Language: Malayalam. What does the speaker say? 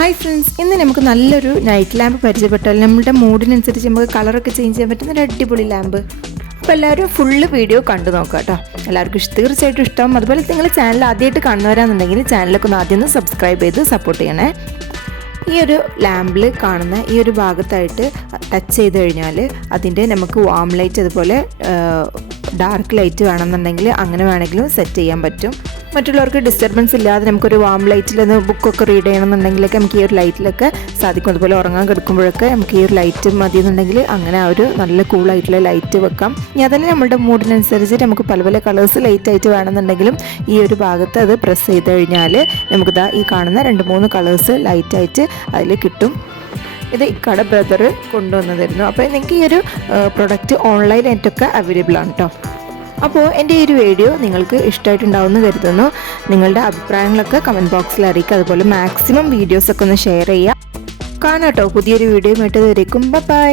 ഹായ് ഫ്രണ്ട്സ്, ഇന്ന് നമുക്ക് നല്ലൊരു നൈറ്റ് ലാമ്പ് പരിചയപ്പെട്ടാൽ നമ്മുടെ മൂഡിനനുസരിച്ച് നമുക്ക് കളറൊക്കെ ചേഞ്ച് ചെയ്യാൻ പറ്റുന്ന ഒരു അടിപൊളി ലാമ്പ്. അപ്പോൾ എല്ലാവരും ഫുള്ള് വീഡിയോ കണ്ടു നോക്കുക കേട്ടോ. എല്ലാവർക്കും തീർച്ചയായിട്ടും ഇഷ്ടം. അതുപോലെ നിങ്ങൾ ചാനൽ ആദ്യമായിട്ട് കാണുന്നവരാണെന്നുണ്ടെങ്കിൽ ചാനലൊക്കെ ഒന്ന് ആദ്യം ഒന്ന് സബ്സ്ക്രൈബ് ചെയ്ത് സപ്പോർട്ട് ചെയ്യണേ. ഈ ഒരു ലാമ്പിൽ കാണുന്ന ഈ ഒരു ഭാഗത്തായിട്ട് ടച്ച് ചെയ്ത് കഴിഞ്ഞാൽ അതിൻ്റെ നമുക്ക് വാം ലൈറ്റ് അതുപോലെ ഡാർക്ക് ലൈറ്റ് വേണമെന്നുണ്ടെങ്കിൽ അങ്ങനെ വേണമെങ്കിലും സെറ്റ് ചെയ്യാൻ പറ്റും. മറ്റുള്ളവർക്ക് ഡിസ്റ്റർബൻസ് ഇല്ലാതെ നമുക്കൊരു വാം ലൈറ്റിലൊന്ന് ബുക്കൊക്കെ റീഡ് ചെയ്യണമെന്നുണ്ടെങ്കിലൊക്കെ നമുക്ക് ഈ ഒരു ലൈറ്റിലൊക്കെ സാധിക്കും. അതുപോലെ ഉറങ്ങാൻ കിടക്കുമ്പോഴൊക്കെ നമുക്ക് ഈ ഒരു ലൈറ്റ് മതി എന്നുണ്ടെങ്കിൽ അങ്ങനെ ആ ഒരു നല്ല കൂളായിട്ടുള്ള ലൈറ്റ് വെക്കാം. ഇനി അതന്നെ നമ്മുടെ മൂഡിനനുസരിച്ച് നമുക്ക് പല പല കളേഴ്സ് ലൈറ്റ് ആയിട്ട് വേണമെന്നുണ്ടെങ്കിലും ഈ ഒരു ഭാഗത്ത് അത് പ്രസ് ചെയ്ത് കഴിഞ്ഞാൽ നമുക്കിതാ ഈ കാണുന്ന 2-3 കളേഴ്സ് ലൈറ്റായിട്ട് അതിൽ കിട്ടും. ഇത് ഇക്കട ബ്രദർ കൊണ്ടുവന്നതായിരുന്നു. അപ്പോൾ നിങ്ങൾക്ക് ഈ ഒരു പ്രൊഡക്റ്റ് ഓൺലൈനായിട്ടൊക്കെ അവൈലബിൾ ആണ് കേട്ടോ. അപ്പോൾ എൻ്റെ ഈ ഒരു വീഡിയോ നിങ്ങൾക്ക് ഇഷ്ടമായിട്ടുണ്ടാവുമെന്ന് കരുതുന്നു. നിങ്ങളുടെ അഭിപ്രായങ്ങളൊക്കെ കമൻറ്റ് ബോക്സിൽ അറിയിക്കുക. അതുപോലെ മാക്സിമം വീഡിയോസൊക്കെ ഒന്ന് ഷെയർ ചെയ്യുക. കാണാം കേട്ടോ പുതിയൊരു വീഡിയോ ആയിട്ട് വരേക്കും. ബൈ.